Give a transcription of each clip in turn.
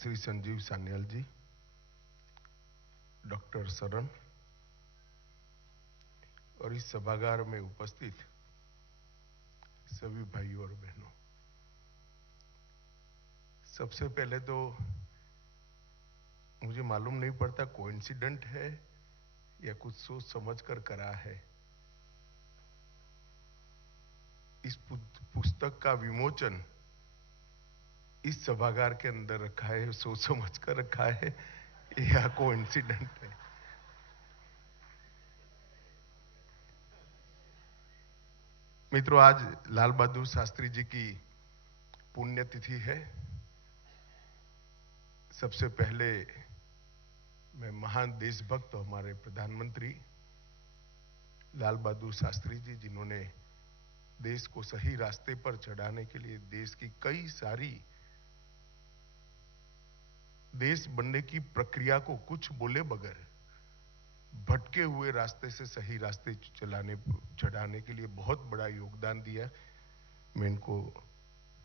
श्री संजीव सान्याल जी, doctor Saran और इस सभागार में उपस्थित सभी भाइयों और बहनों, सबसे पहले तो मुझे मालूम नहीं पड़ता कोइंसिडेंट है या कुछ सोच समझ कर करा है। इस पुस्तक का विमोचन इस सभागार के अंदर रखा है, सोच समझ कर रखा है या कोइंसिडेंट है। मित्रों, आज लाल बहादुर शास्त्री जी की पुण्यतिथि है। सबसे पहले मैं महान देशभक्त हमारे प्रधानमंत्री लाल बहादुर शास्त्री जी, जिन्होंने देश को सही रास्ते पर चढ़ाने के लिए देश की कई सारी देश बनने की प्रक्रिया को कुछ बोले बगैर भटके हुए रास्ते से सही रास्ते चढ़ाने के लिए बहुत बड़ा योगदान दिया। मैं इनको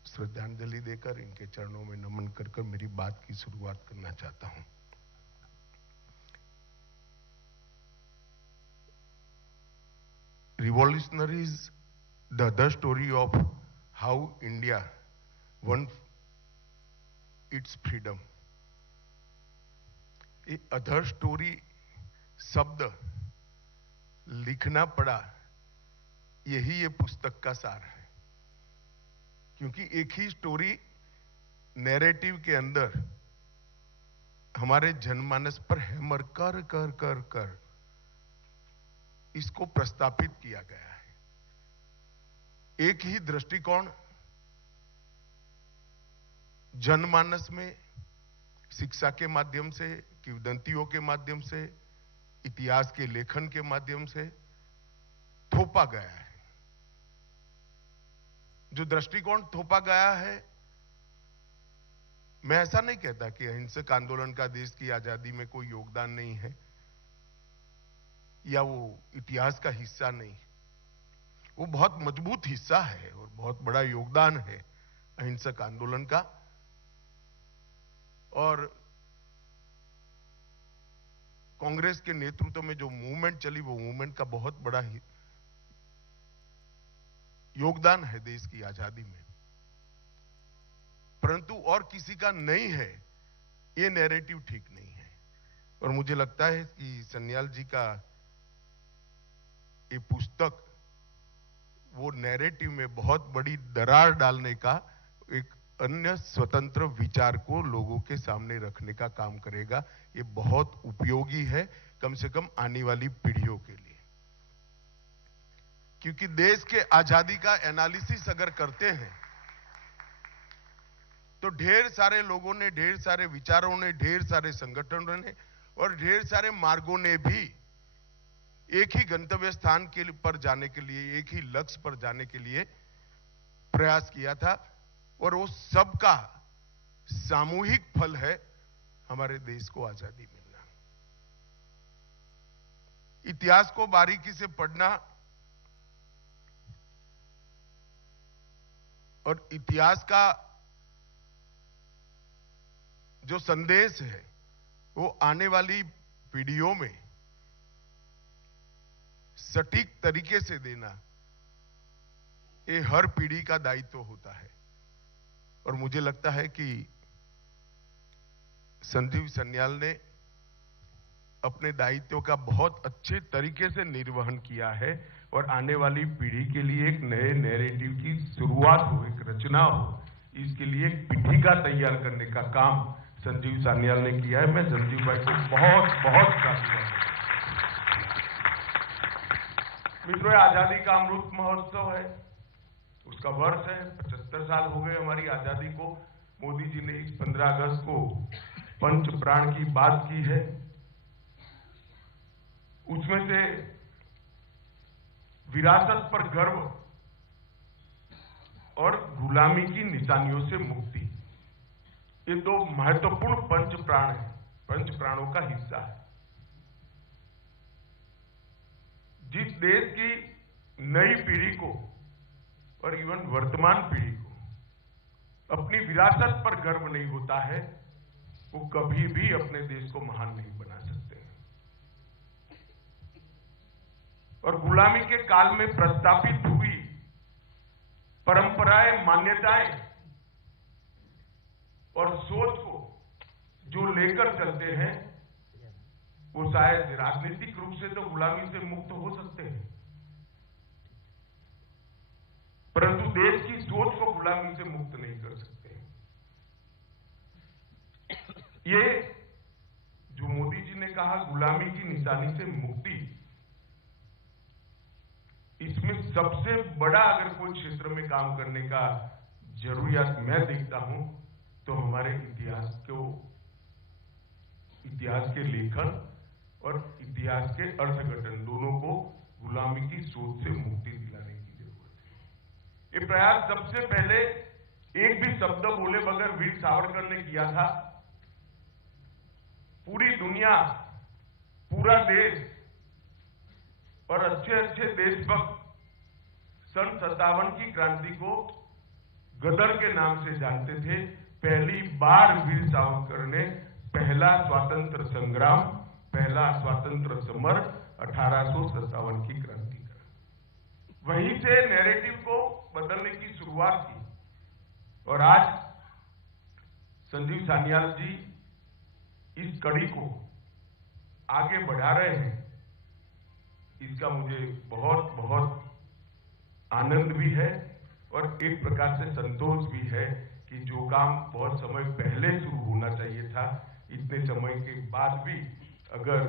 श्रद्धांजलि देकर इनके चरणों में नमन कर मेरी बात की शुरुआत करना चाहता हूं। Revolutionary is the other story of how India won its freedom. ये अदर स्टोरी शब्द लिखना पड़ा, यही ये पुस्तक का सार है, क्योंकि एक ही स्टोरी नैरेटिव के अंदर हमारे जनमानस पर हैमर कर कर कर कर इसको प्रस्तापित किया गया है। एक ही दृष्टिकोण जनमानस में शिक्षा के माध्यम से, किंवदंतियों के माध्यम से, इतिहास के लेखन के माध्यम से थोपा गया है। जो दृष्टिकोण थोपा गया है, मैं ऐसा नहीं कहता कि अहिंसक आंदोलन का देश की आजादी में कोई योगदान नहीं है या वो इतिहास का हिस्सा नहीं। वो बहुत मजबूत हिस्सा है और बहुत बड़ा योगदान है अहिंसक आंदोलन का। और कांग्रेस के नेतृत्व में जो मूवमेंट चली, वो मूवमेंट का बहुत बड़ा योगदान है देश की आजादी में, परंतु और किसी का नहीं है, ये नैरेटिव ठीक नहीं है। और मुझे लगता है कि सान्याल जी का ये पुस्तक वो नैरेटिव में बहुत बड़ी दरार डालने का, एक अन्य स्वतंत्र विचार को लोगों के सामने रखने का काम करेगा। ये बहुत उपयोगी है, कम से कम आने वाली पीढ़ियों के लिए, क्योंकि देश के आजादी का एनालिसिस अगर करते हैं तो ढेर सारे लोगों ने, ढेर सारे विचारों ने, ढेर सारे संगठनों ने और ढेर सारे मार्गों ने भी एक ही गंतव्य स्थान के पर जाने के लिए, एक ही लक्ष्य पर जाने के लिए प्रयास किया था। और वो सबका सामूहिक फल है हमारे देश को आजादी मिलना। इतिहास को बारीकी से पढ़ना और इतिहास का जो संदेश है वो आने वाली पीढ़ियों में सटीक तरीके से देना, ये हर पीढ़ी का दायित्व होता है। और मुझे लगता है कि संजीव सान्याल ने अपने दायित्व का बहुत अच्छे तरीके से निर्वहन किया है और आने वाली पीढ़ी के लिए एक नए नैरेटिव की शुरुआत हो, एक रचना हो, इसके लिए एक पीठिका तैयार करने का काम संजीव सान्याल ने किया है। मैं संजीव भाई को बहुत बहुत धन्यवाद। मित्रों, आजादी का अमृत महोत्सव है, उसका वर्ष है। 75 साल हो गए हमारी आजादी को। मोदी जी ने इस 15 अगस्त को पंच प्राण की बात की है। उसमें से विरासत पर गर्व और गुलामी की निशानियों से मुक्ति, ये दो महत्वपूर्ण पंच प्राण है, पंच प्राणों का हिस्सा है। जिस देश की नई पीढ़ी को और इवन वर्तमान पीढ़ी को अपनी विरासत पर गर्व नहीं होता है, वो कभी भी अपने देश को महान नहीं बना सकते। और गुलामी के काल में प्रस्तापित हुई परंपराएं, मान्यताएं और सोच को जो लेकर चलते हैं, वो शायद राजनीतिक रूप से तो गुलामी से मुक्त हो सकते हैं, परंतु देश की सोच को गुलामी से मुक्त नहीं कर सकते। ये जो मोदी जी ने कहा गुलामी की निशानी से मुक्ति, इसमें सबसे बड़ा अगर कोई क्षेत्र में काम करने का जरूरियात मैं देखता हूं तो हमारे इतिहास के लेखन और इतिहास के अर्थघटन दोनों को गुलामी की सोच से मुक्ति दिलाने की जरूरत है। ये प्रयास सबसे पहले एक भी शब्द बोले बगैर वीर सावरकर ने किया था। पूरी दुनिया, पूरा देश और अच्छे अच्छे देशभक्त सन 57 की क्रांति को गदर के नाम से जानते थे। पहली बार वीर सावरकर ने पहला स्वातंत्र संग्राम, पहला स्वातंत्र समर 1857 की क्रांति का, वहीं से नैरेटिव को बदलने की शुरुआत की। और आज संजीव सान्याल जी इस कड़ी को आगे बढ़ा रहे हैं, इसका मुझे बहुत बहुत आनंद भी है और एक प्रकार से संतोष भी है कि जो काम बहुत समय पहले शुरू होना चाहिए था, इतने समय के बाद भी अगर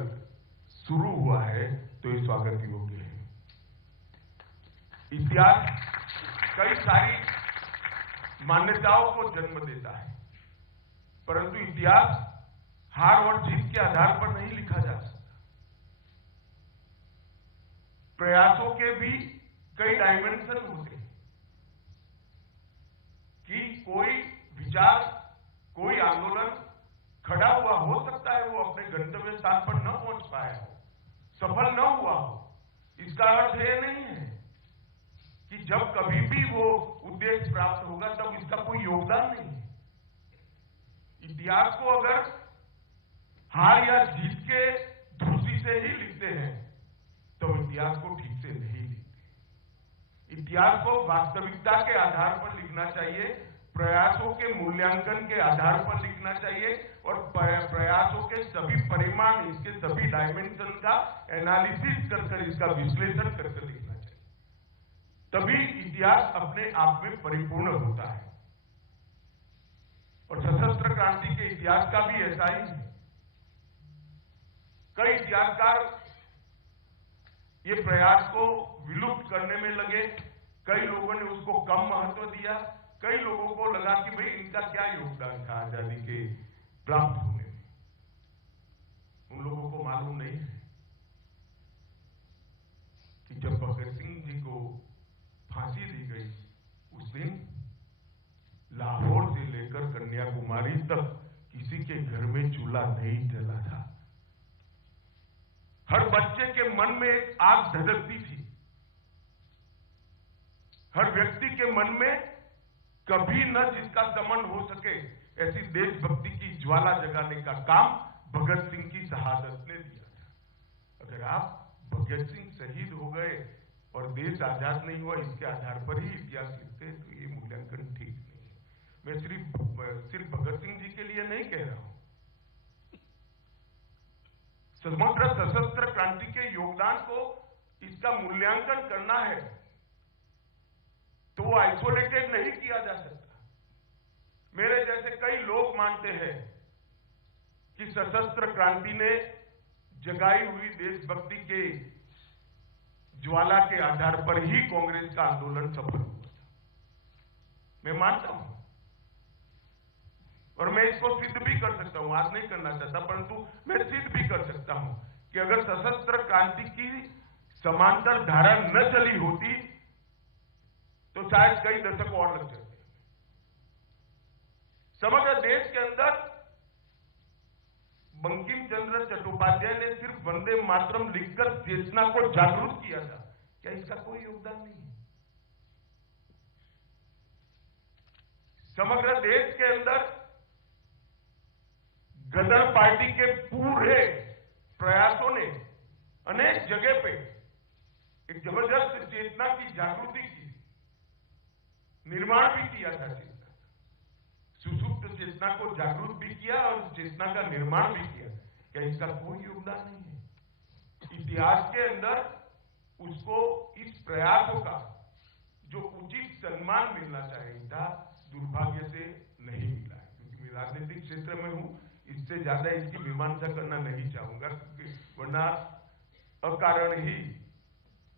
शुरू हुआ है तो ये स्वागत योग्य है। इतिहास कई सारी मान्यताओं को जन्म देता है, परंतु इतिहास हार और जीत के आधार पर नहीं लिखा जा सकता। प्रयासों के भी कई डायमेंशन होते हैं कि कोई विचार, कोई आंदोलन खड़ा हुआ हो सकता है, वो अपने गंतव्य स्थान पर न पहुंच पाया हो, सफल न हुआ हो। इसका अर्थ यह नहीं है कि जब कभी भी वो उद्देश्य प्राप्त होगा तब इसका कोई योगदान नहीं है। इतिहास को अगर हार या जीत के दृष्टि से ही लिखते हैं तो इतिहास को ठीक से नहीं लिखते। इतिहास को वास्तविकता के आधार पर लिखना चाहिए, प्रयासों के मूल्यांकन के आधार पर लिखना चाहिए और प्रयासों के सभी परिमाण, इसके सभी डायमेंशन का एनालिसिस कर इसका विश्लेषण करके लिखना चाहिए। तभी इतिहास अपने आप में परिपूर्ण होता है। और सशस्त्र क्रांति के इतिहास का भी ऐसा ही है। कई इतिहासकार ये प्रयास को विलुप्त करने में लगे, कई लोगों ने उसको कम महत्व दिया, कई लोगों को लगा कि भाई इनका क्या योगदान था आजादी के प्राप्त होने में। उन लोगों को मालूम नहीं है कि जब भगत सिंह जी को फांसी दी गई उस दिन लाहौर से लेकर कन्याकुमारी तक किसी के घर में चूल्हा नहीं जला था। हर बच्चे के मन में एक आग धधकती थी। हर व्यक्ति के मन में कभी न जिसका समन हो सके ऐसी देशभक्ति की ज्वाला जगाने का काम भगत सिंह की शहादत ने दिया था। अगर आप भगत सिंह शहीद हो गए और देश आजाद नहीं हुआ इसके आधार पर ही इतिहास लिखते हैं तो ये मूल्यांकन ठीक नहीं है। मैं सिर्फ भगत सिंह जी के लिए नहीं कह रहा हूं, समग्र सशस्त्र क्रांति के योगदान को इसका मूल्यांकन करना है तो वो आइसोलेटेड नहीं किया जा सकता। मेरे जैसे कई लोग मानते हैं कि सशस्त्र क्रांति ने जगाई हुई देशभक्ति के ज्वाला के आधार पर ही कांग्रेस का आंदोलन सफल हुआ। मैं मानता हूं और मैं इसको सिद्ध भी कर सकता हूं, आज नहीं करना चाहता परंतु मैं सिद्ध भी कर सकता हूं कि अगर सशस्त्र क्रांति की समांतर धारा न चली होती तो शायद कई दशक और लग जाते। समग्र देश के अंदर बंकिम चंद्र चट्टोपाध्याय ने सिर्फ वंदे मातरम लिखकर चेतना को जागरूक किया था, क्या इसका कोई योगदान नहीं है? समग्र देश के अंदर गदर पार्टी के पूरे प्रयासों ने अनेक जगह पे एक जबरदस्त चेतना की जागृति की, निर्माण भी किया था चेतना, सुसुप्त चेतना को जागृत भी किया और चेतना का निर्माण भी किया। क्या इसका कोई योगदान नहीं है? इतिहास के अंदर उसको इस प्रयासों का जो उचित सम्मान मिलना चाहिए था, दुर्भाग्य से नहीं मिला है। क्योंकि मैं राजनीतिक क्षेत्र में हूं, इससे ज्यादा इसकी मीमांसा करना नहीं चाहूंगा, क्योंकि वरना अकारण ही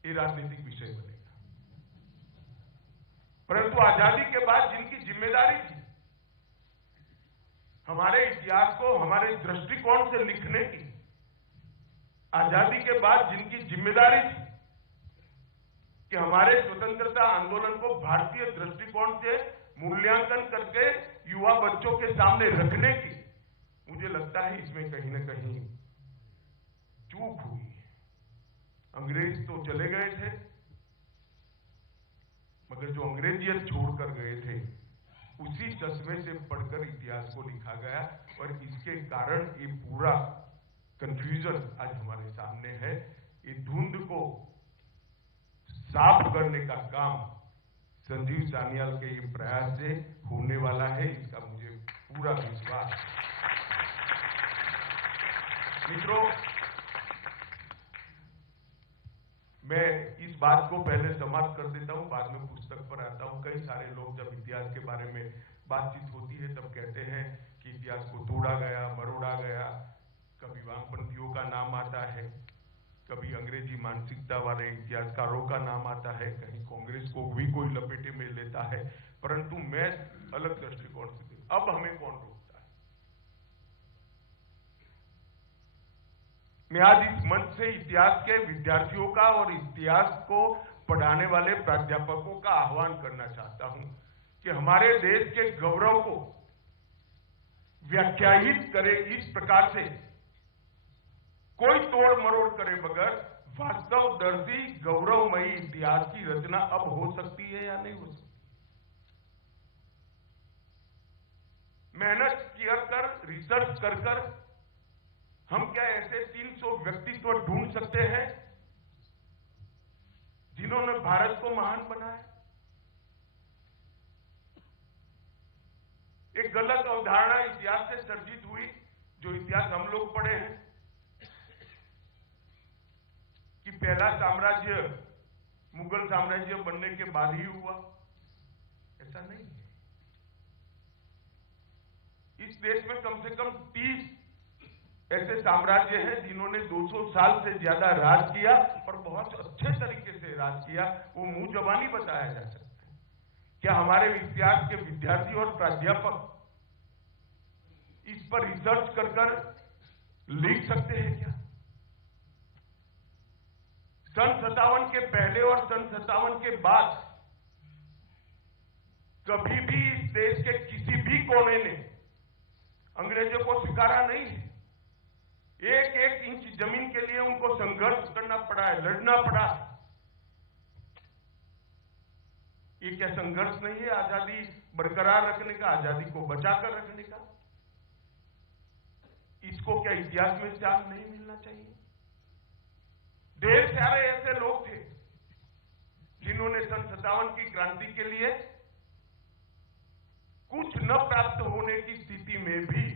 ये राजनीतिक विषय बनेगा। परंतु आजादी के बाद जिनकी जिम्मेदारी थी हमारे इतिहास को हमारे दृष्टिकोण से लिखने की, आजादी के बाद जिनकी जिम्मेदारी थी कि हमारे स्वतंत्रता आंदोलन को भारतीय दृष्टिकोण से मूल्यांकन करके युवा बच्चों के सामने रखने की, मुझे लगता है इसमें कहीं न कहीं चूक हुई है। अंग्रेज तो चले गए थे, मगर जो अंग्रेजियत छोड़कर गए थे उसी चश्मे से पढ़कर इतिहास को लिखा गया, और इसके कारण ये पूरा कंफ्यूजन आज हमारे सामने है। ये धुंध को साफ करने का काम संजीव सान्याल के ये प्रयास से होने वाला है, इसका मुझे पूरा विश्वास है। मित्रों, मैं इस बात को पहले समाप्त कर देता हूं, बाद में पुस्तक पर आता हूं। कई सारे लोग जब इतिहास के बारे में बातचीत होती है तब कहते हैं कि इतिहास को तोड़ा गया, मरोड़ा गया। कभी वामपंथियों का नाम आता है, कभी अंग्रेजी मानसिकता वाले इतिहासकारों का नाम आता है, कहीं कांग्रेस को भी कोई लपेटे में लेता है। परंतु मैं अलग दृष्टिकोण से देखता हूं। अब हमें कौन रोकता है? मैं आज इस मंच से इतिहास के विद्यार्थियों का और इतिहास को पढ़ाने वाले प्राध्यापकों का आह्वान करना चाहता हूं कि हमारे देश के गौरव को व्याख्यायित करे इस प्रकार से, कोई तोड़ मरोड़ करे बगैर वास्तवदर्शी गौरवमयी इतिहास की रचना अब हो सकती है या नहीं हो सकती? मेहनत किया कर, रिसर्च कर हम क्या ऐसे 300 व्यक्तित्व ढूंढ सकते हैं जिन्होंने भारत को महान बनाया? एक गलत अवधारणा इतिहास से सर्जित हुई, जो इतिहास हम लोग पढ़े हैं कि पहला साम्राज्य मुगल साम्राज्य बनने के बाद ही हुआ। ऐसा नहीं है। इस देश में कम से कम 30 ऐसे साम्राज्य हैं जिन्होंने 200 साल से ज्यादा राज किया और बहुत अच्छे तरीके से राज किया। वो मुंह जबानी बताया जा सकता है। क्या हमारे इतिहास के विद्यार्थी और प्राध्यापक इस पर रिसर्च कर लिख सकते हैं क्या? सन 57 के पहले और सन 57 के बाद कभी भी इस देश के किसी भी कोने ने अंग्रेजों को स्वीकारा नहीं है। एक एक इंच जमीन के लिए उनको संघर्ष करना पड़ा है, लड़ना पड़ा है। ये क्या संघर्ष नहीं है आजादी बरकरार रखने का, आजादी को बचाकर रखने का? इसको क्या इतिहास में स्थान नहीं मिलना चाहिए? ढेर सारे ऐसे लोग थे जिन्होंने सन 57 की क्रांति के लिए कुछ न प्राप्त होने की स्थिति में भी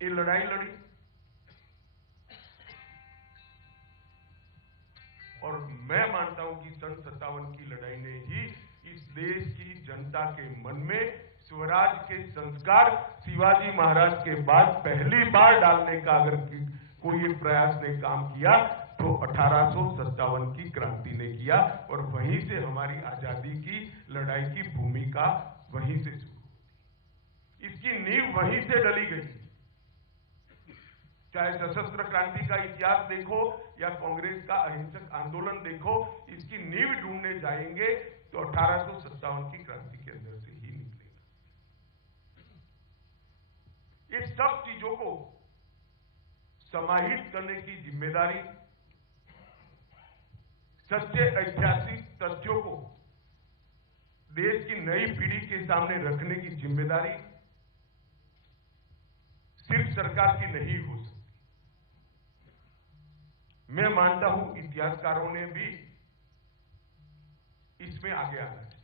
ये लड़ाई लड़ी, और मैं मानता हूं कि सन 57 की लड़ाई ने ही इस देश की जनता के मन में स्वराज के संस्कार शिवाजी महाराज के बाद पहली बार डालने का अगर कोई प्रयास ने काम किया तो 1857 की क्रांति ने किया, और वहीं से हमारी आजादी की लड़ाई की भूमिका वहीं से शुरू, इसकी नींव वहीं से डली गई। चाहे सशस्त्र क्रांति का इतिहास देखो या कांग्रेस का अहिंसक आंदोलन देखो, इसकी नींव ढूंढने जाएंगे तो 1857 की क्रांति के अंदर से ही निकलेगा। ये सब चीजों को समाहित करने की जिम्मेदारी, सच्चे ऐतिहासिक तथ्यों को देश की नई पीढ़ी के सामने रखने की जिम्मेदारी सिर्फ सरकार की नहीं हो सकती। मैं मानता हूं इतिहासकारों ने भी इसमें आगे आना चाहिए।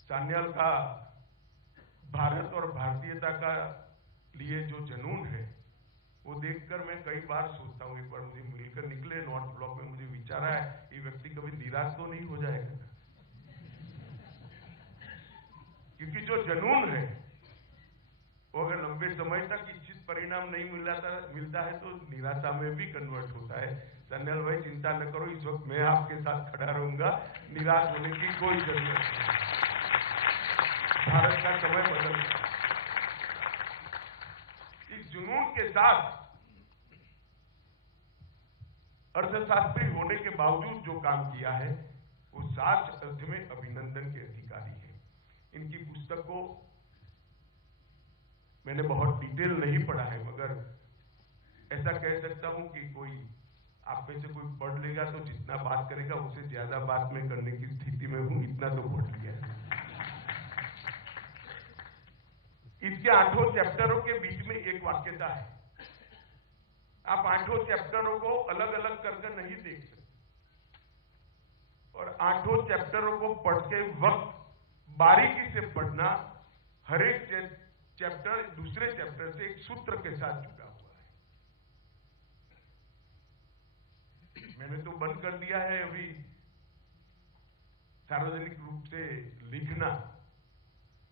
सान्याल का भारत और भारतीयता का लिए जो जुनून है, वो देखकर मैं कई बार सोचता हूं, एक बार मुझे मिलकर निकले नॉर्थ ब्लॉक में, मुझे विचार आया ये व्यक्ति कभी निराश तो नहीं हो जाएगा, क्योंकि जो जुनून है वो अगर लंबे समय तक इच्छित परिणाम नहीं मिलता है तो निराशा में भी कन्वर्ट होता है। सान्याल भाई चिंता न करो, इस वक्त मैं आपके साथ खड़ा रहूंगा, निराश होने की कोई जरूरत नहीं। भारत का समय बदल गया। इस जुनून के साथ अर्थशास्त्री होने के बावजूद जो काम किया है वो सच अर्थ में अभिनंदन के अधिकारी है। इनकी पुस्तक को मैंने बहुत डिटेल नहीं पढ़ा है, मगर ऐसा कह सकता हूं कि कोई आप में से कोई पढ़ लेगा तो जितना बात करेगा उससे ज्यादा बात मैं करने की स्थिति में हूं, इतना तो पढ़ लिया। इसके 8 चैप्टरों के बीच में एक वाक्यता है। आप 8 चैप्टरों को अलग अलग करके नहीं देख सकते, और 8 चैप्टरों को पढ़ते वक्त बारीकी से पढ़ना, हर एक चैप्टर दूसरे चैप्टर से एक सूत्र के साथ जुड़ा हुआ है। मैंने तो बंद कर दिया है अभी सार्वजनिक रूप से लिखना,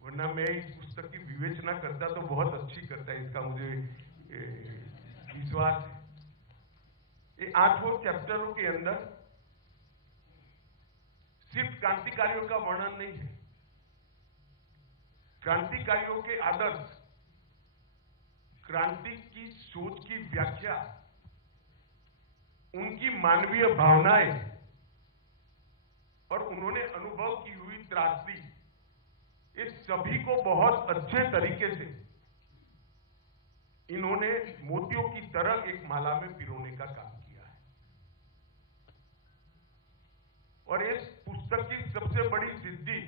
वरना मैं इस पुस्तक की विवेचना करता तो बहुत अच्छी करता है, इसका मुझे विश्वास है। ये 8 चैप्टरों के अंदर सिर्फ क्रांतिकारियों का वर्णन नहीं है, क्रांतिकारियों के आदर्श, क्रांति की सोच की व्याख्या, उनकी मानवीय भावनाएं और उन्होंने अनुभव की हुई त्रासदी, इस सभी को बहुत अच्छे तरीके से इन्होंने मोतियों की तरह एक माला में पिरोने का काम किया है। और इस पुस्तक की सबसे बड़ी सिद्धि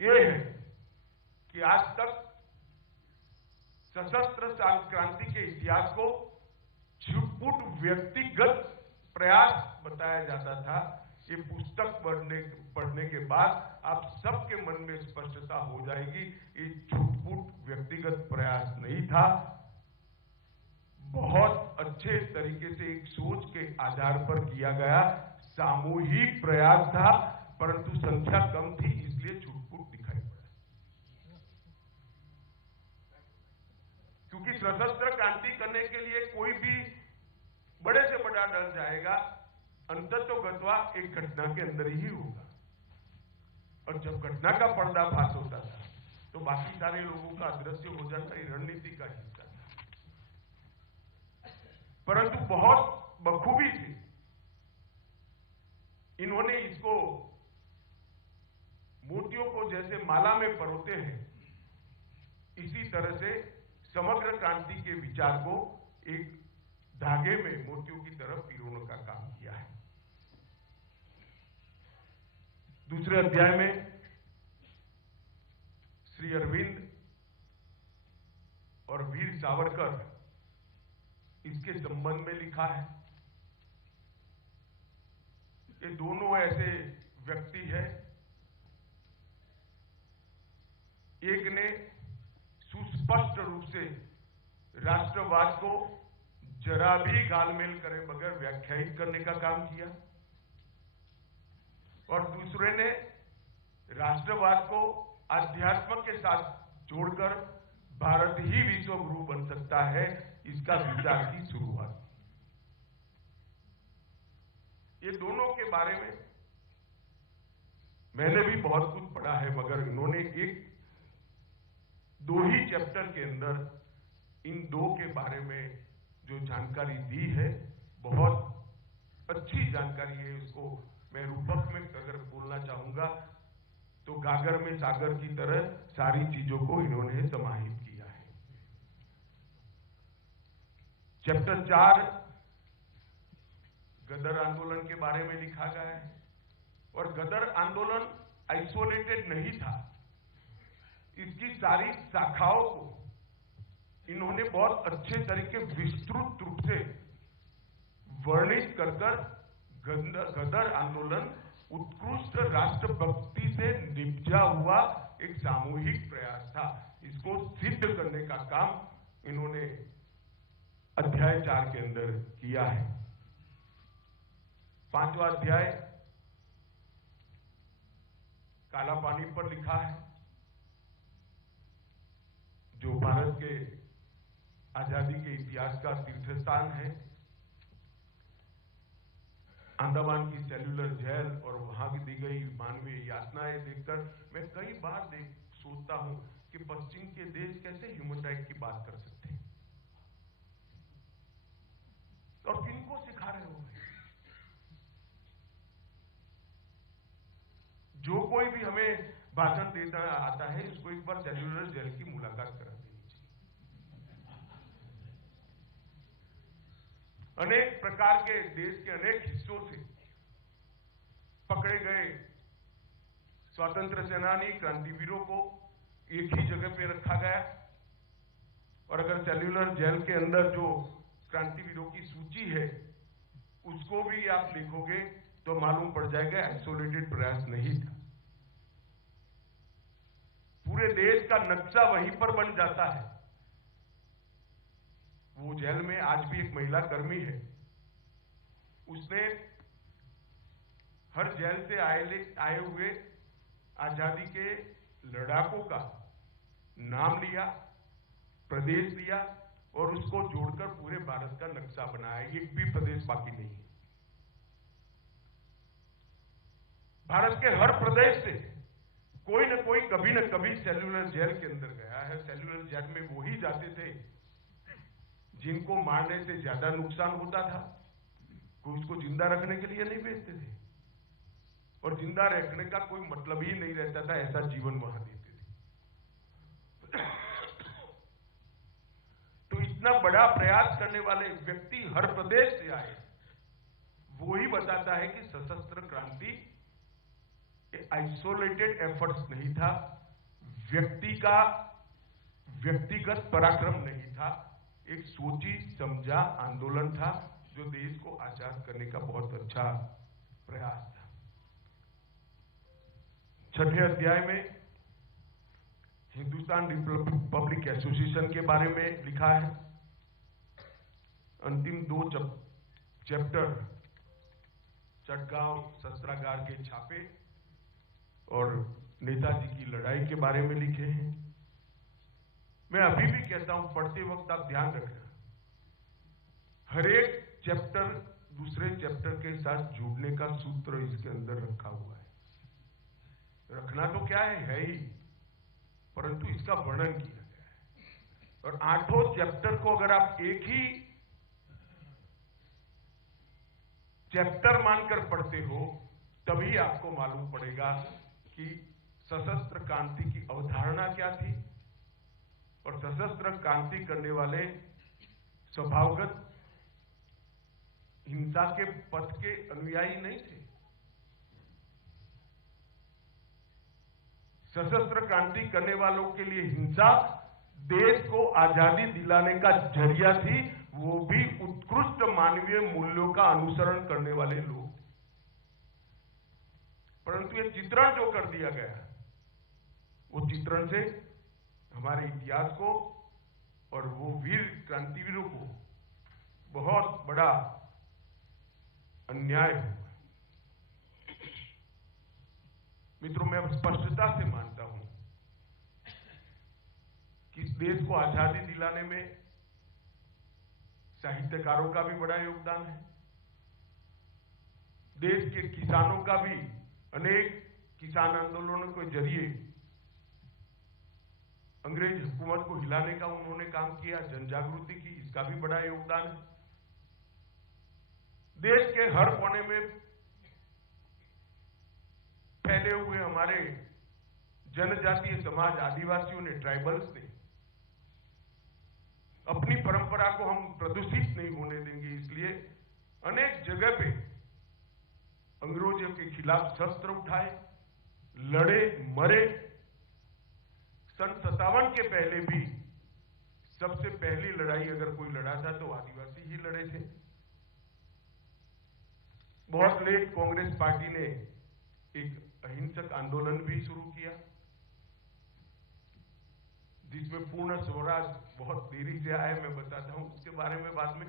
यह है कि आज तक सशस्त्र क्रांति के इतिहास को छुटपुट व्यक्तिगत प्रयास बताया जाता था। ये पुस्तक पढ़ने के बाद आप सबके मन में स्पष्टता हो जाएगी, ये छुटपुट व्यक्तिगत प्रयास नहीं था, बहुत अच्छे तरीके से एक सोच के आधार पर किया गया सामूहिक प्रयास था, परंतु संख्या कम थी इसलिए छुटपुट दिखाई पड़ा। क्योंकि सशस्त्र क्रांति करने के लिए कोई भी बड़े से बड़ा डर जाएगा, अंततोगत्वा एक घटना के अंदर ही होगा, और जब घटना का पर्दाफाश होता था तो बाकी सारे लोगों का अदृश्य हो जाना ये रणनीति का हिस्सा था। परंतु बहुत बखूबी से इन्होंने इसको मोतियों को जैसे माला में परोते हैं, इसी तरह से समग्र क्रांति के विचार को एक धागे में मोतियों की तरफ पिरोने का काम किया है। दूसरे अध्याय में श्री अरविंद और वीर सावरकर इसके संबंध में लिखा है। ये दोनों ऐसे व्यक्ति हैं, एक ने सुस्पष्ट रूप से राष्ट्रवाद को जरा भी गालमेल करे बगैर व्याख्यायित करने का काम किया, और दूसरे ने राष्ट्रवाद को अध्यात्म के साथ जोड़कर भारत ही विश्व गुरु बन सकता है, इसका विचार की शुरुआत। ये दोनों के बारे में मैंने भी बहुत कुछ पढ़ा है, मगर इन्होंने एक 2 ही चैप्टर के अंदर इन 2 के बारे में जो जानकारी दी है, बहुत अच्छी जानकारी है। उसको मैं रूपक में अगर बोलना चाहूंगा तो गागर में सागर की तरह सारी चीजों को इन्होंने समाहित किया है। चैप्टर 4 गदर आंदोलन के बारे में लिखा गया है, और गदर आंदोलन आइसोलेटेड नहीं था, इसकी सारी शाखाओं को इन्होंने बहुत अच्छे तरीके विस्तृत रूप से वर्णित कर गदर आंदोलन उत्कृष्ट राष्ट्रभक्ति से निपजा हुआ एक सामूहिक प्रयास था। इसको सिद्ध करने का काम इन्होंने अध्याय 4 के अंदर किया है। 5वां अध्याय काला पानी पर लिखा है, जो भारत के आजादी के इतिहास का तीर्थ स्थान है। अंडमान की सेल्युलर जेल और वहां की दी गई मानवीय यातनाएं देखकर मैं कई बार सोचता हूं कि पश्चिम के देश कैसे ह्यूमन राइट की बात कर सकते हैं और किनको सिखा रहे हो। जो कोई भी हमें भाषण देता आता है, उसको एक बार सेल्युलर जेल की मुलाकात करा देनी चाहिए। अनेक प्रकार के देश के अनेक हिस्सों से पकड़े गए स्वतंत्र सेनानी क्रांतिवीरों को एक ही जगह पे रखा गया, और अगर सेल्युलर जेल के अंदर जो क्रांतिवीरों की सूची है उसको भी आप लिखोगे तो मालूम पड़ जाएगा आइसोलेटेड प्रयास नहीं था। पूरे देश का नक्शा वहीं पर बन जाता है। वो जेल में आज भी एक महिला कर्मी है, उसने हर जेल से आए हुए आजादी के लड़ाकों का नाम लिया, प्रदेश लिया और उसको जोड़कर पूरे भारत का नक्शा बनाया। एक भी प्रदेश बाकी नहीं है। भारत के हर प्रदेश से कोई न कोई कभी न कभी सेल्युलर जेल के अंदर गया है। सेल्युलर जेल में वो ही जाते थे जिनको मारने से ज्यादा नुकसान होता था। कोई उसको जिंदा रखने के लिए नहीं भेजते थे, और जिंदा रखने का कोई मतलब ही नहीं रहता था, ऐसा जीवन वहां देते थे। तो इतना बड़ा प्रयास करने वाले व्यक्ति हर प्रदेश से आए, वो ही बताता है कि सशस्त्र क्रांति आइसोलेटेड एफर्ट्स नहीं था, व्यक्तिगत पराक्रम नहीं था, एक सोची समझा आंदोलन था जो देश को आजाद करने का बहुत अच्छा प्रयास था। 6ठे अध्याय में हिंदुस्तान रिपब्लिक एसोसिएशन के बारे में लिखा है। अंतिम 2 चैप्टर चटगांव शस्त्रागार के छापे और नेताजी की लड़ाई के बारे में लिखे हैं। मैं अभी भी कहता हूं, पढ़ते वक्त आप ध्यान रखना, हर एक चैप्टर दूसरे चैप्टर के साथ जुड़ने का सूत्र इसके अंदर रखा हुआ है। रखना तो क्या है ही, परंतु इसका वर्णन किया गया है। और 8 चैप्टर को अगर आप एक ही चैप्टर मानकर पढ़ते हो तभी आपको मालूम पड़ेगा कि सशस्त्र क्रांति की अवधारणा क्या थी और सशस्त्र क्रांति करने वाले स्वभावगत हिंसा के पथ के अनुयायी नहीं थे। सशस्त्र क्रांति करने वालों के लिए हिंसा देश को आजादी दिलाने का जरिया थी, वो भी उत्कृष्ट मानवीय मूल्यों का अनुसरण करने वाले लोग। परंतु ये चित्रण जो कर दिया गया, वो चित्रण से हमारे इतिहास को और वो वीर क्रांतिवीरों को बहुत बड़ा अन्याय हुआ। मित्रों, मैं स्पष्टता से मानता हूं कि इस देश को आजादी दिलाने में साहित्यकारों का भी बड़ा योगदान है। देश के किसानों का भी, अनेक किसान आंदोलनों के जरिए अंग्रेज हुकूमत को हिलाने का उन्होंने काम किया, जनजागृति की, इसका भी बड़ा योगदान है। देश के हर कोने में फैले हुए हमारे जनजातीय समाज, आदिवासियों ने, ट्राइबल्स ने अपनी परंपरा को हम प्रदूषित नहीं होने देंगे, इसलिए अनेक जगह पे अंग्रेजों के खिलाफ शस्त्र उठाए, लड़े, मरे, सन 57 के पहले भी सबसे पहली लड़ाई अगर कोई लड़ा था तो आदिवासी ही लड़े थे। बहुत लेट कांग्रेस पार्टी ने एक अहिंसक आंदोलन भी शुरू किया, जिसमें पूर्ण स्वराज बहुत देरी से आया, मैं बताता हूं उसके बारे में बाद में।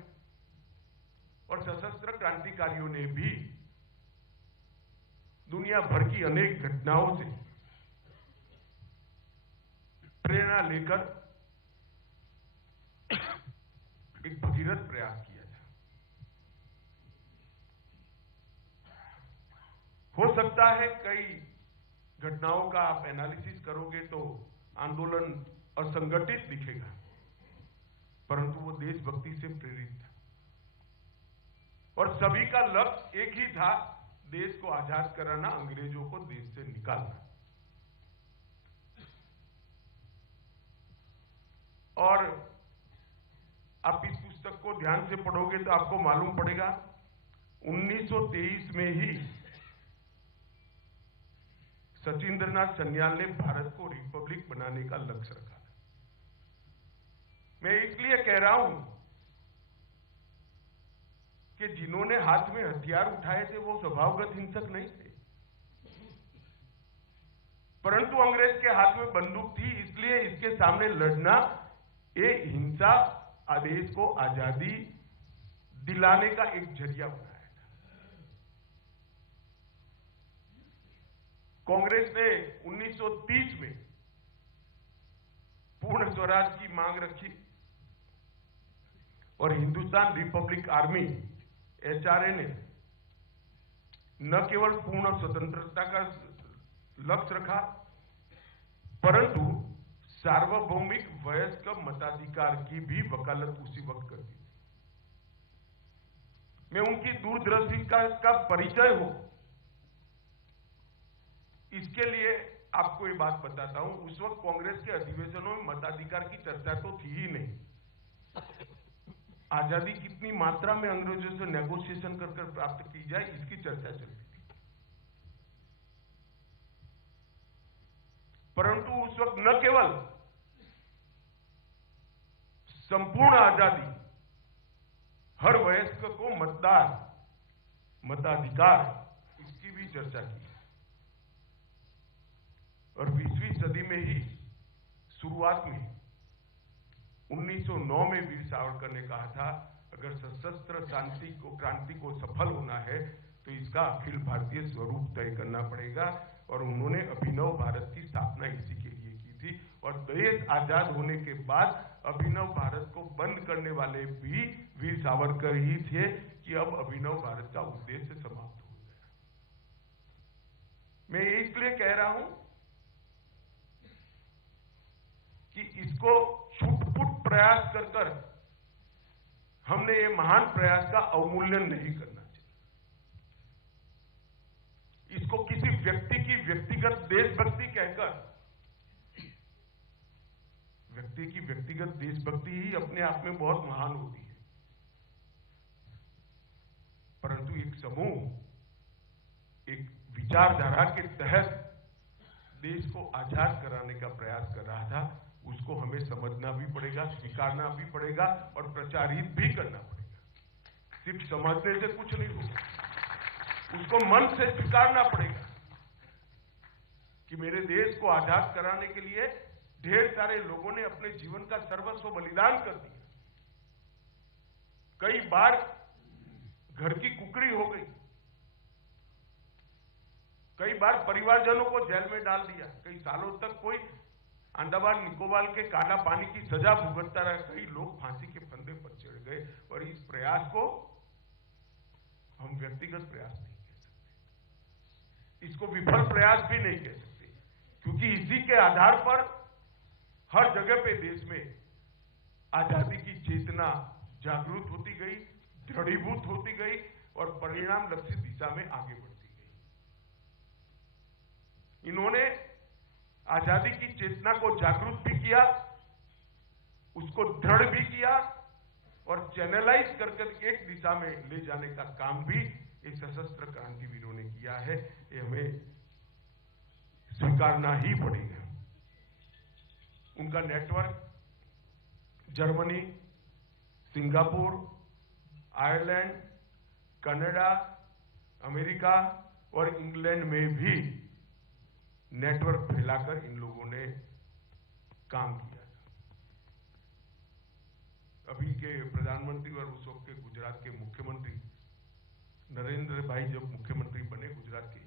और सशस्त्र क्रांतिकारियों ने भी दुनिया भर की अनेक घटनाओं से प्रेरणा लेकर एक भगीरथ प्रयास किया था। हो सकता है कई घटनाओं का आप एनालिसिस करोगे तो आंदोलन असंगठित दिखेगा, परंतु वो देशभक्ति से प्रेरित था और सभी का लक्ष्य एक ही था, देश को आजाद कराना, अंग्रेजों को देश से निकालना। और आप इस पुस्तक को ध्यान से पढ़ोगे तो आपको मालूम पड़ेगा 1923 में ही सचिंद्रनाथ सन्याल ने भारत को रिपब्लिक बनाने का लक्ष्य रखा। मैं इसलिए कह रहा हूं कि जिन्होंने हाथ में हथियार उठाए थे वो स्वभावगत हिंसक नहीं थे, परंतु अंग्रेज के हाथ में बंदूक थी, इसलिए इसके सामने लड़ना ये हिंसा आदेश को आजादी दिलाने का एक जरिया बनाया था। कांग्रेस ने 1930 में पूर्ण स्वराज की मांग रखी और हिंदुस्तान रिपब्लिक आर्मी एचआरए ने न केवल पूर्ण स्वतंत्रता का लक्ष्य रखा, परंतु सार्वभौमिक वयस्क मताधिकार की भी वकालत उसी वक्त कर दी। मैं उनकी दूरदृष्टि का परिचय हो, इसके लिए आपको ये बात बताता हूं। उस वक्त कांग्रेस के अधिवेशनों में मताधिकार की चर्चा तो थी ही नहीं। आजादी कितनी मात्रा में अंग्रेजों से नेगोशिएशन कर प्राप्त की जाए, इसकी चर्चा चलती थी। परंतु उस वक्त न केवल संपूर्ण आजादी, हर वयस्क को मतदान, मताधिकार, इसकी भी चर्चा की। और 20वीं सदी में ही शुरुआत में 1909 में वीर सावरकर ने कहा था, अगर सशस्त्र क्रांति को सफल होना है तो इसका अखिल भारतीय स्वरूप तय करना पड़ेगा। और उन्होंने अभिनव भारत की स्थापना इसी के लिए की थी। और देश आजाद होने के बाद अभिनव भारत को बंद करने वाले भी वीर सावरकर ही थे कि अब अभिनव भारत का उद्देश्य समाप्त हो गया। मैं ये इसलिए कह रहा हूं कि इसको छूट-फूट प्रयास कर हमने ये महान प्रयास का अवमूल्यन नहीं करना चाहिए। इसको किसी व्यक्ति की व्यक्तिगत देशभक्ति कहकर, व्यक्ति की व्यक्तिगत देशभक्ति ही अपने आप में बहुत महान होती है, परंतु एक समूह एक विचारधारा के तहत देश को आजाद कराने का प्रयास कर रहा था, उसको हमें समझना भी पड़ेगा, स्वीकारना भी पड़ेगा और प्रचारित भी करना पड़ेगा। सिर्फ समझने से कुछ नहीं होगा, उसको मन से स्वीकारना पड़ेगा कि मेरे देश को आजाद कराने के लिए ढेर सारे लोगों ने अपने जीवन का सर्वस्व बलिदान कर दिया। कई बार घर की कुकड़ी हो गई, कई बार परिवारजनों को जेल में डाल दिया, कई सालों तक कोई अंडमान निकोबार के काला पानी की सजा भुगतता रहा, कई लोग फांसी के फंदे पर चढ़ गए। और इस प्रयास को हम व्यक्तिगत प्रयास नहीं कह सकते, इसको विफल प्रयास भी नहीं कह सकते, क्योंकि इसी के आधार पर हर जगह पे देश में आजादी की चेतना जागृत होती गई, दृढ़ीभूत होती गई और परिणाम लक्षित दिशा में आगे बढ़ती गई। इन्होंने आजादी की चेतना को जागृत भी किया, उसको दृढ़ भी किया और चैनलाइज कर एक दिशा में ले जाने का काम भी इस सशस्त्र क्रांतिवीरों ने किया है। ये हमें स्वीकारना ही पड़ेगा। उनका network Germany, Singapore, Ireland, Canada, America और इंग्लैंड में भी नेटवर्क फैलाकर इन लोगों ने काम किया था। अभी के प्रधानमंत्री और उस वक्त के गुजरात के मुख्यमंत्री नरेंद्र भाई जब मुख्यमंत्री बने गुजरात के,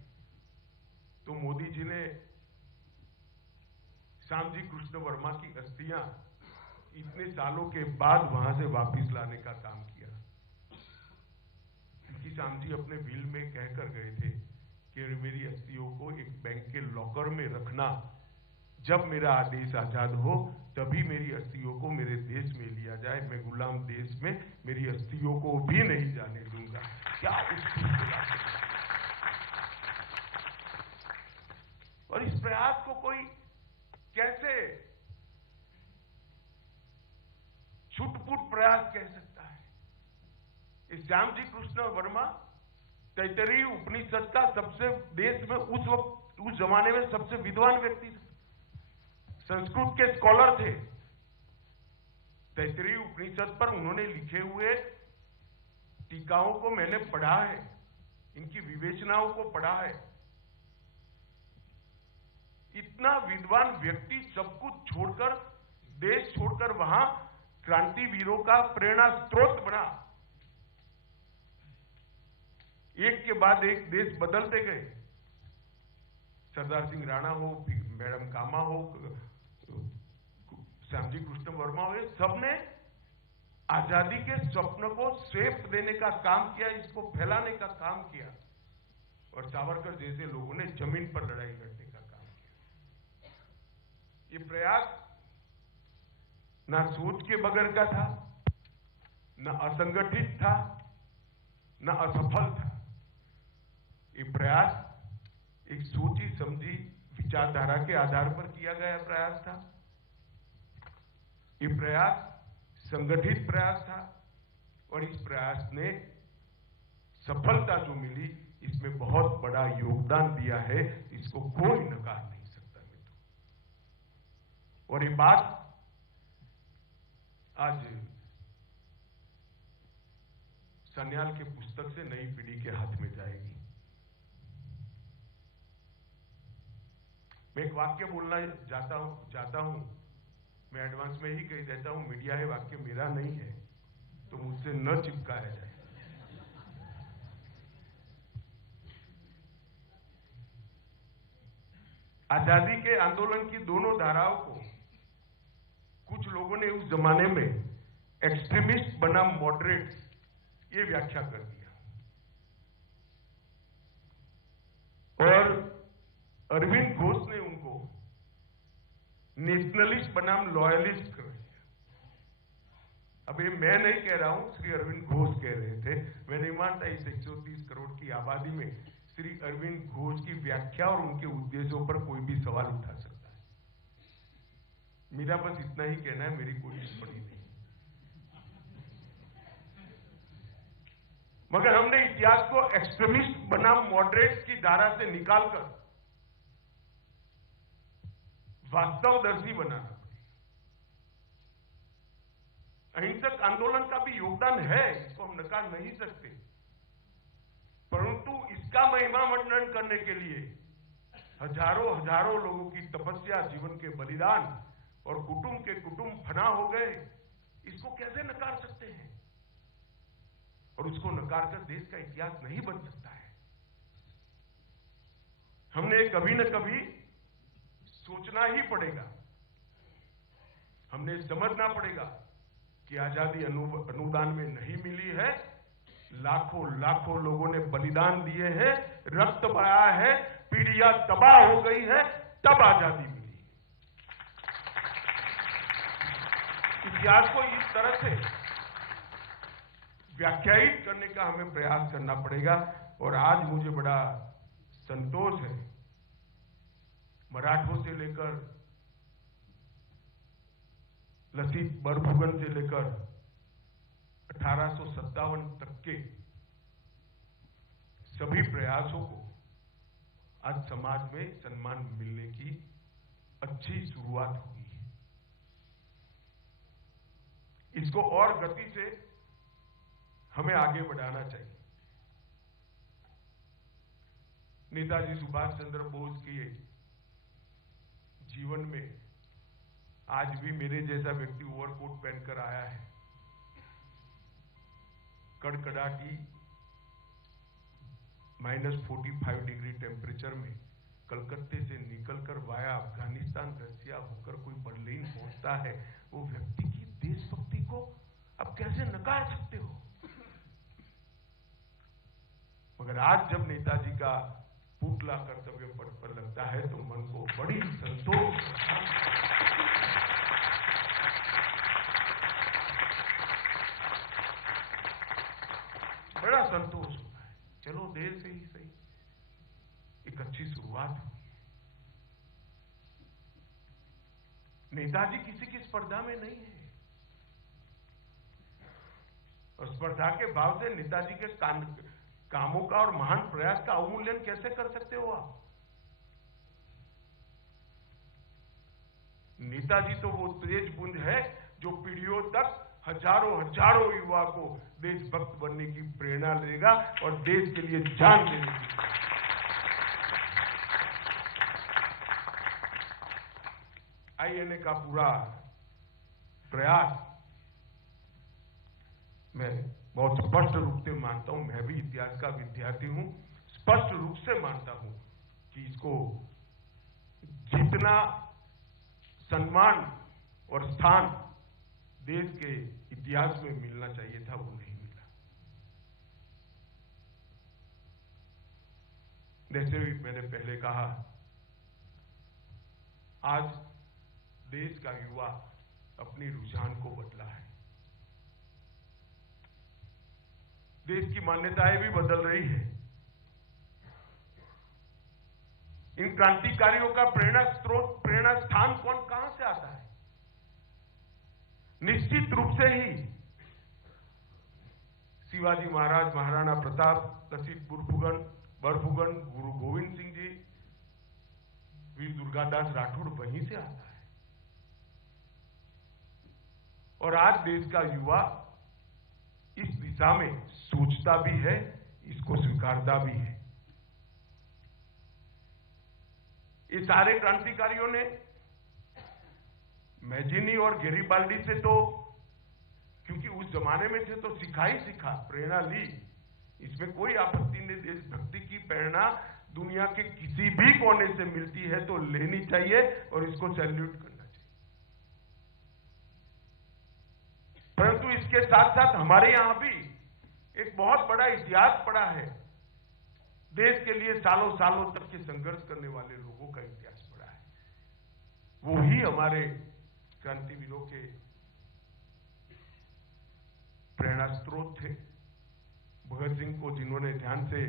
तो मोदी जी ने श्यामजी कृष्ण वर्मा की अस्थियां इतने सालों के बाद वहां से वापस लाने का काम किया, क्योंकि श्यामजी अपने बिल में कहकर गए थे कि मेरी अस्थियों को एक बैंक के लॉकर में रखना, जब मेरा आदेश आजाद हो तभी मेरी अस्थियों को मेरे देश में लिया जाए, मैं गुलाम देश में मेरी अस्थियों को भी नहीं जाने दूंगा। क्या और इस प्रयास को कोई कैसे छुटपुट प्रयास कह सकता है? इस श्यामजी कृष्ण वर्मा तैतरीय उपनिषद का सबसे देश में उस वक्त उस जमाने में सबसे विद्वान व्यक्ति थे, संस्कृत के स्कॉलर थे। तैतरीय उपनिषद पर उन्होंने लिखे हुए टीकाओं को मैंने पढ़ा है, इनकी विवेचनाओं को पढ़ा है। इतना विद्वान व्यक्ति सब कुछ छोड़कर, देश छोड़कर वहां क्रांतिवीरों का प्रेरणा स्रोत बना। एक के बाद एक देश बदलते गए। सरदार सिंह राणा हो, मैडम कामा हो, श्यामजी कृष्ण वर्मा हो, सबने आजादी के स्वप्न को स्वेप देने का काम किया, इसको फैलाने का काम किया। और सावरकर जैसे लोगों ने जमीन पर लड़ाई लड़ने का काम किया। ये प्रयास ना सोच के बगैर का था, न असंगठित था, न असफल था। ये प्रयास एक सोची समझी विचारधारा के आधार पर किया गया प्रयास था। ये प्रयास संगठित प्रयास था और इस प्रयास ने सफलता जो मिली, इसमें बहुत बड़ा योगदान दिया है, इसको कोई नकार नहीं सकता मित्रों। और ये बात आज सन्याल के पुस्तक से नई पीढ़ी के हाथ में जाएगी। मैं एक वाक्य बोलना चाहता हूं, मैं एडवांस में ही कह देता हूं, मीडिया है, वाक्य मेरा नहीं है, तो मुझसे न चिपकाया जाए। आजादी के आंदोलन की दोनों धाराओं को कुछ लोगों ने उस जमाने में एक्सट्रीमिस्ट बनाम मॉडरेट्स ये व्याख्या कर दिया, और अरविंद घोष ने उनको नेशनलिस्ट बनाम लॉयलिस्ट कर दिया। अब ये मैं नहीं कह रहा हूं, श्री अरविंद घोष कह रहे थे। मैं नहीं मानता इस 130 करोड़ की आबादी में श्री अरविंद घोष की व्याख्या और उनके उद्देश्यों पर कोई भी सवाल उठा सकता है। मेरा बस इतना ही कहना है, मेरी कोई टिप्पणी नहीं। मगर हमने इतिहास को एक्सट्रीमिस्ट बनाम मॉडरेट्स की धारा से निकालकर वास्तवदर्शी बनाना पड़ेगा। अहिंसक आंदोलन का भी योगदान है, इसको हम नकार नहीं सकते, परंतु इसका महिमा मंडन करने के लिए हजारों लोगों की तपस्या, जीवन के बलिदान और कुटुंब के कुटुंब फना हो गए, इसको कैसे नकार सकते हैं? और उसको नकार कर देश का इतिहास नहीं बन सकता है। हमने कभी न कभी सोचना ही पड़ेगा, हमने समझना पड़ेगा कि आजादी अनुदान में नहीं मिली है। लाखों लोगों ने बलिदान दिए हैं, रक्त बहाया है, पीढ़ियां तबाह हो गई है, तब आजादी मिली। इतिहास को इस तरह से व्याख्यायित करने का हमें प्रयास करना पड़ेगा। और आज मुझे बड़ा संतोष है, मराठों से लेकर लसीत बरफुकन से लेकर 1857 तक के सभी प्रयासों को आज समाज में सम्मान मिलने की अच्छी शुरुआत हुई है। इसको और गति से हमें आगे बढ़ाना चाहिए। नेताजी सुभाष चंद्र बोस के जीवन में आज भी मेरे जैसा व्यक्ति ओवरकोट पहनकर आया है, कड़कड़ाटी -45 डिग्री टेम्परेचर में कलकत्ते से निकलकर वाया अफगानिस्तान रसिया होकर कोई बर्लिन पहुंचता है, वो व्यक्ति की देशभक्ति को अब कैसे नकार सकते हो? मगर आज जब नेताजी का पुतला कर्तव्य पथ पर लगता है तो मन को बड़ी संतोष, बड़ा संतोष होता है। चलो देर से ही सही एक अच्छी शुरुआत हुई। नेताजी किसी की स्पर्धा में नहीं है, और स्पर्धा के भाव से नेताजी के कामों का और महान प्रयास का अवमूल्यन कैसे कर सकते हो आप? नेताजी तो वो तेज पुंज है जो पीढ़ियों तक हजारों युवा को देशभक्त बनने की प्रेरणा देगा और देश के लिए जान देने की। आईएनए का पूरा प्रयास मैं बहुत स्पष्ट रूप से मानता हूं, मैं भी इतिहास का विद्यार्थी हूं, स्पष्ट रूप से मानता हूं कि इसको जितना सम्मान और स्थान देश के इतिहास में मिलना चाहिए था वो नहीं मिला। जैसे भी मैंने पहले कहा, आज देश का युवा अपनी रुझान को बदला है, देश की मान्यताएं भी बदल रही है। इन क्रांतिकारियों का प्रेरणा स्रोत, प्रेरणा स्थान कहां से आता है? निश्चित रूप से ही शिवाजी महाराज, महाराणा प्रताप, लसित बरफुकन, गुरु गोविंद सिंह जी, वीर दुर्गादास राठौड़ वहीं से आता है। और आज देश का युवा इस दिशा में सोचता भी है, इसको स्वीकारता भी है। ये सारे क्रांतिकारियों ने मैजिनी और गैरिबाल्डी से तो, क्योंकि उस जमाने में थे तो सीखा ही सीखा, प्रेरणा ली, इसमें कोई आपत्ति नहीं। देशभक्ति की प्रेरणा दुनिया के किसी भी कोने से मिलती है तो लेनी चाहिए और इसको सैल्यूट करना चाहिए। परंतु इसके साथ साथ हमारे यहां भी एक बहुत बड़ा इतिहास पड़ा है, देश के लिए सालों सालों तक के संघर्ष करने वाले लोगों का इतिहास पड़ा है। वो ही हमारे क्रांतिवीरों के प्रेरणा स्रोत थे। भगत सिंह को जिन्होंने ध्यान से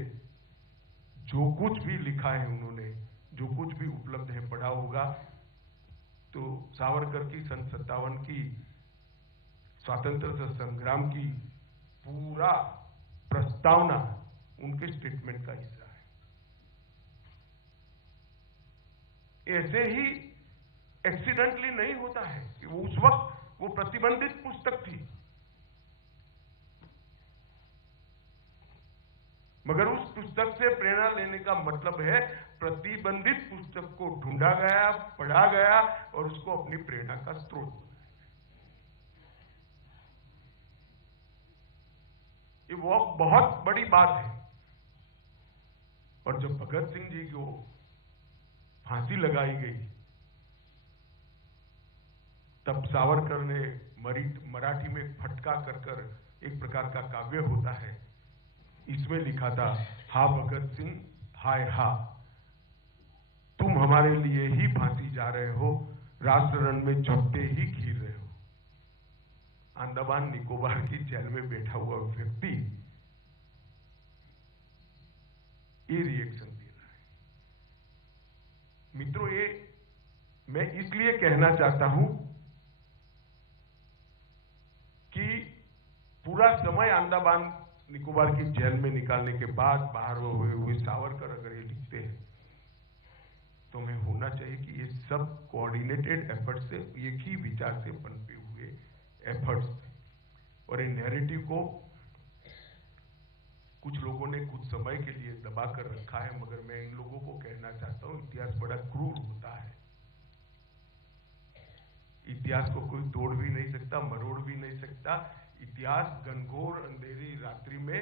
जो कुछ भी लिखा है, उन्होंने जो कुछ भी उपलब्ध है पढ़ा होगा, तो सावरकर की सन 57 की स्वतंत्रता संग्राम की पूरा प्रस्तावना उनके स्टेटमेंट का हिस्सा है। ऐसे ही एक्सीडेंटली नहीं होता है कि वो उस वक्त वो प्रतिबंधित पुस्तक थी, मगर उस पुस्तक से प्रेरणा लेने का मतलब है प्रतिबंधित पुस्तक को ढूंढा गया, पढ़ा गया और उसको अपनी प्रेरणा का स्रोत बनाया। ये वो बहुत बड़ी बात है। और जब भगत सिंह जी को फांसी लगाई गई, तब सावरकर ने मराठी में फटका कर एक प्रकार का काव्य होता है, इसमें लिखा था, हा भगत सिंह हाय हा, तुम हमारे लिए ही फांसी जा रहे हो, राष्ट्र रण में चौथे ही घिर रहे हो। अंडमान निकोबार की जेल में बैठा हुआ व्यक्ति ये रिएक्शन दे रहा है। मित्रों, ये मैं इसलिए कहना चाहता हूं कि पूरा समय अंडमान निकोबार की जेल में निकालने के बाद बाहर हुए हुए सावरकर अगर ये लिखते हैं तो हमें होना चाहिए कि ये सब कोऑर्डिनेटेड एफर्ट से, एक ही विचार से पनपे हुए एफर्ट्स थे। और इन नैरेटिव को कुछ लोगों ने कुछ समय के लिए दबा कर रखा है, मगर मैं इन लोगों को कहना चाहता हूं, इतिहास बड़ा क्रूर होता है। इतिहास को कोई तोड़ भी नहीं सकता, मरोड़ भी नहीं सकता। इतिहास घनघोर अंधेरी रात्रि में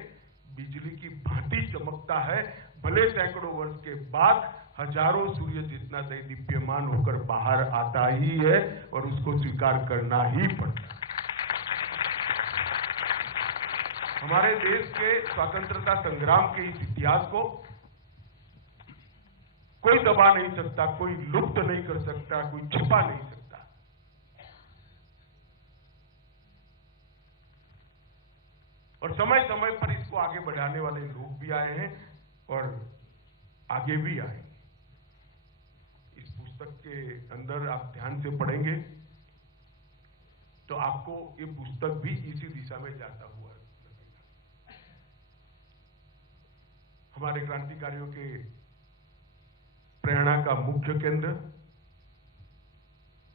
बिजली की भांति चमकता है, भले सैकड़ों वर्ष के बाद हजारों सूर्य जितना दैदीप्यमान होकर बाहर आता ही है और उसको स्वीकार करना ही पड़ता है। हमारे देश के स्वतंत्रता संग्राम के इस इतिहास को कोई दबा नहीं सकता, कोई लुप्त नहीं कर सकता, कोई छिपा नहीं सकता। और समय समय पर इसको आगे बढ़ाने वाले लोग भी आए हैं और आगे भी आएंगे। इस पुस्तक के अंदर आप ध्यान से पढ़ेंगे तो आपको ये पुस्तक भी इसी दिशा में जाता हुआ लगेगा। हमारे क्रांतिकारियों के प्रेरणा का मुख्य केंद्र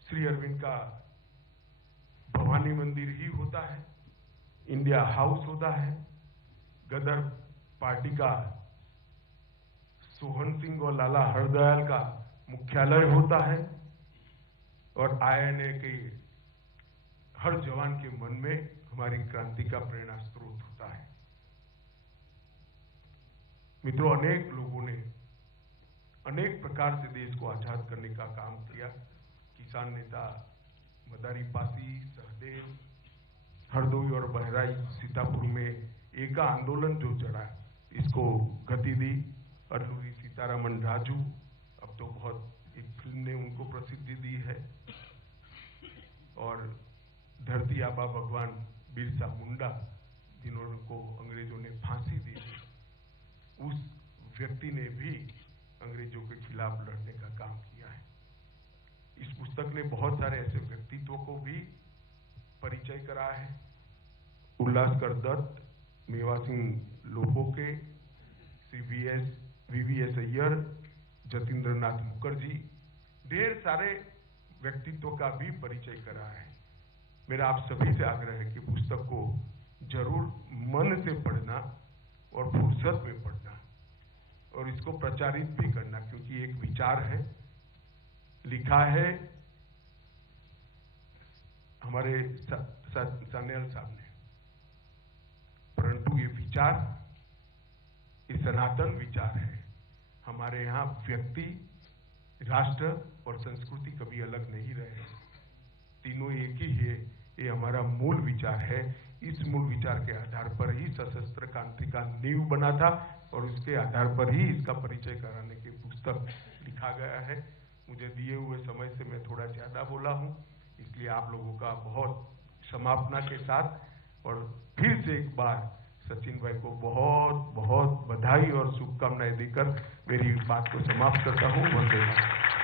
श्री अरविंद का भवानी मंदिर ही होता है, इंडिया हाउस होता है, गदर पार्टी का सोहन सिंह और लाला हरदयाल का मुख्यालय होता है और INA के हर जवान के मन में हमारी क्रांति का प्रेरणा स्रोत होता है। मित्रों, अनेक लोगों ने अनेक प्रकार से देश को आजाद करने का काम किया। किसान नेता मदारी पासी, सहदेव, हरदोई और बहराइच, सीतापुर में एका आंदोलन जो चढ़ा, इसको गति दी। अल्लूरी सीतारामन राजू, अब तो बहुत एक फिल्म ने उनको प्रसिद्धि दी है। और धरती आबा भगवान बिरसा मुंडा, जिन्होंने को अंग्रेजों ने फांसी दी, उस व्यक्ति ने भी अंग्रेजों के खिलाफ लड़ने का काम किया है। इस पुस्तक ने बहुत सारे ऐसे व्यक्तित्वों को भी परिचय करा है। उल्लासकर दत्त, मेवा सिंह लोहोके, श्री VVS अय्यर, जतीन्द्र नाथ मुखर्जी, ढेर सारे व्यक्तित्व का भी परिचय करा है। मेरा आप सभी से आग्रह है कि पुस्तक को जरूर मन से पढ़ना और फुर्सत में पढ़ना और इसको प्रचारित भी करना, क्योंकि एक विचार है, लिखा है हमारे सान्याल साहब ने, परंतु ये विचार, ये सनातन विचार है। हमारे यहाँ व्यक्ति, राष्ट्र और संस्कृति कभी अलग नहीं रहे, तीनों एक ही है। ये हमारा मूल विचार है। इस मूल विचार के आधार पर ही सशस्त्र क्रांति का नींव बना था और उसके आधार पर ही इसका परिचय कराने की पुस्तक लिखा गया है। मुझे दिए हुए समय से मैं थोड़ा ज्यादा बोला हूं, इसलिए आप लोगों का बहुत समापना के साथ और फिर से एक बार सचिन भाई को बहुत बहुत बधाई और शुभकामनाएं देकर मेरी बात को समाप्त करता हूं। वंदे मातरम।